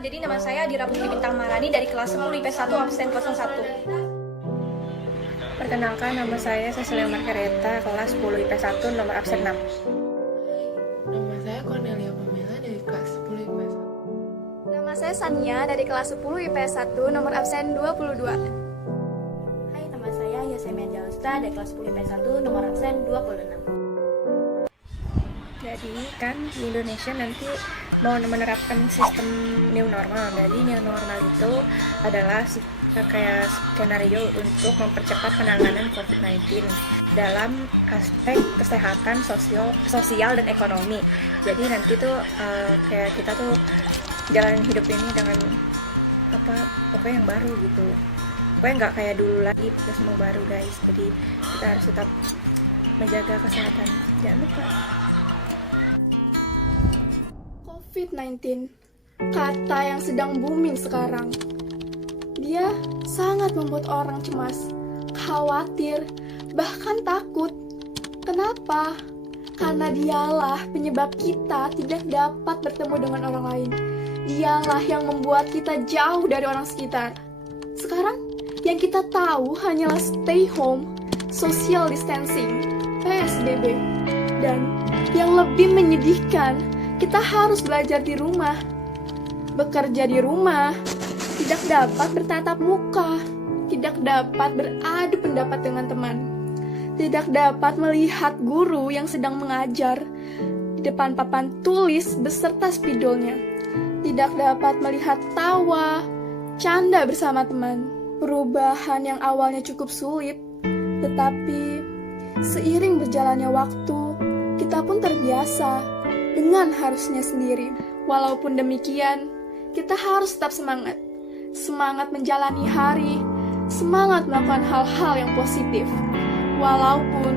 Jadi nama saya Adira Putri Bintang Marani dari kelas 10 IPS 1 absen 01. Perkenalkan, nama saya Cecilia Margareta, kelas 10 IPS 1 nomor absen 6. Nama saya Cornelia Pamela dari kelas 10 IPS 1. Nama saya Sania dari kelas 10 IPS 1 nomor absen 22. Hai, nama saya Yasemia Jalsta dari kelas 10 IPS 1 nomor absen 26. Jadi kan di Indonesia nanti mau menerapkan sistem new normal. Jadi new normal itu adalah kayak skenario untuk mempercepat penanganan COVID-19 dalam aspek kesehatan sosial dan ekonomi. Jadi nanti tuh kayak kita tuh jalanin hidup ini dengan pokoknya yang baru gitu. Pokoknya nggak kayak dulu lagi, kita semua baru guys. Jadi kita harus tetap menjaga kesehatan. Jangan lupa. COVID-19, kata yang sedang booming sekarang. Dia sangat membuat orang cemas, khawatir, bahkan takut. Kenapa? Karena dialah penyebab kita tidak dapat bertemu dengan orang lain. Dialah yang membuat kita jauh dari orang sekitar. Sekarang, yang kita tahu hanyalah stay home, social distancing, PSBB. Dan yang lebih menyedihkan, kita harus belajar di rumah, bekerja di rumah, tidak dapat bertatap muka, tidak dapat beradu pendapat dengan teman, tidak dapat melihat guru yang sedang mengajar di depan papan tulis beserta spidolnya, tidak dapat melihat tawa, canda bersama teman. Perubahan yang awalnya cukup sulit, tetapi seiring berjalannya waktu, kita pun terbiasa dengan harusnya sendiri. Walaupun demikian, kita harus tetap semangat. Semangat menjalani hari, semangat melakukan hal-hal yang positif. Walaupun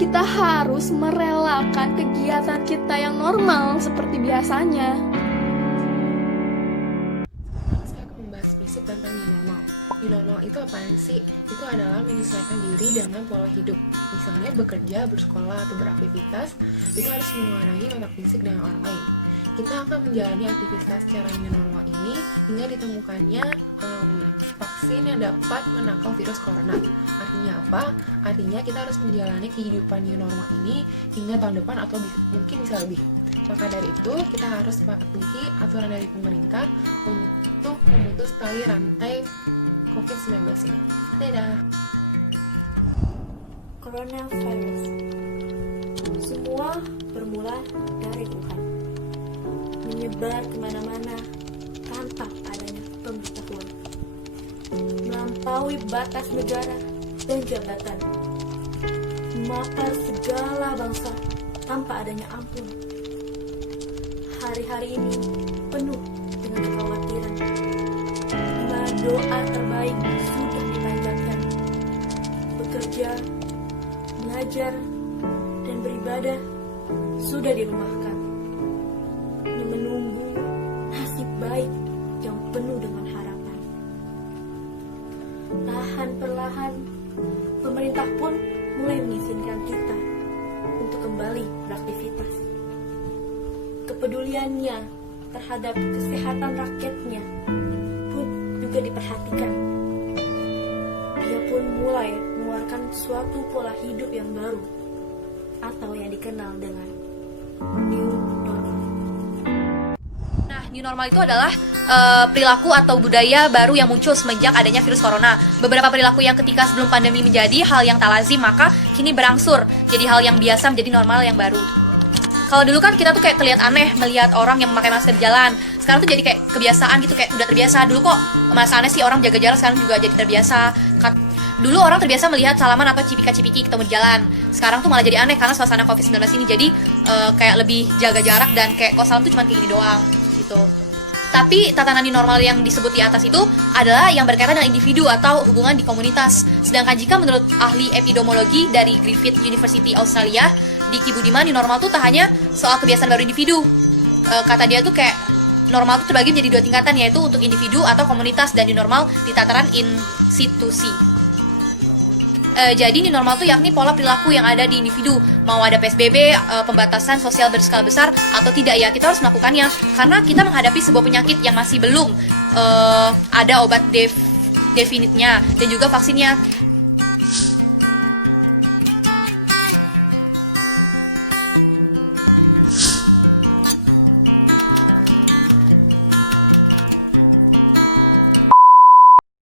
kita harus merelakan kegiatan kita yang normal seperti biasanya. Saya akan membahas prinsip tentang new normal. New normal itu apaan sih? Itu adalah menyesuaikan diri dengan pola hidup. Misalnya bekerja, bersekolah, atau beraktivitas, itu harus mengurangi kontak fisik dengan orang lain. Kita akan menjalani aktivitas secara new normal ini hingga ditemukannya vaksin yang dapat menangkal virus corona. Artinya apa? Artinya kita harus menjalani kehidupan new normal ini hingga tahun depan atau mungkin bisa lebih. Maka dari itu, kita harus mematuhi aturan dari pemerintah untuk memutus tali rantai COVID-19 ini. Dadah! Coronavirus. Semua bermula dari Wuhan, menyebar kemana-mana tanpa adanya pengetahuan, melampaui batas negara dan jabatan, memapar segala bangsa tanpa adanya ampun. Hari-hari ini penuh dengan kekhawatiran. Doa terbaik sudah dipanjatkan. Bekerja, belajar, dan beribadah sudah dirumahkan. Ini menunggu nasib baik yang penuh dengan harapan. Perlahan perlahan, pemerintah pun mulai mengizinkan kita untuk kembali beraktivitas. Kepeduliannya terhadap kesehatan rakyatnya pun juga diperhatikan. Dia pun mulai mengeluarkan suatu pola hidup yang baru atau yang dikenal dengan new normal. Nah, new normal itu adalah perilaku atau budaya baru yang muncul semenjak adanya virus corona. Beberapa perilaku yang ketika sebelum pandemi menjadi hal yang tak lazim, maka kini berangsur jadi hal yang biasa, menjadi normal yang baru. Kalau dulu kan kita tuh kayak terlihat aneh melihat orang yang memakai masker di jalan. Sekarang tuh jadi kayak kebiasaan gitu, kayak udah terbiasa. Dulu kok masa aneh sih orang jaga jarak, sekarang juga jadi terbiasa. Dulu orang terbiasa melihat salaman atau cipika-cipiki ketemu di jalan. Sekarang tuh malah jadi aneh karena suasana COVID-19 ini. Jadi kayak lebih jaga jarak dan kayak kok salam tuh cuma kayak gini doang gitu. Tapi tatanan new normal yang disebut di atas itu adalah yang berkaitan dengan individu atau hubungan di komunitas. Sedangkan jika menurut ahli epidemiologi dari Griffith University Australia, Diki Budiman, new normal tuh tak hanya soal kebiasaan baru individu. Kata dia tuh kayak normal tuh terbagi menjadi 2 tingkatan, yaitu untuk individu atau komunitas, dan new normal di tataran institusi. Jadi new normal itu yakni pola perilaku yang ada di individu. Mau ada PSBB, pembatasan sosial berskala besar atau tidak ya, kita harus melakukannya. Karena kita menghadapi sebuah penyakit yang masih belum ada obat definitnya dan juga vaksinnya.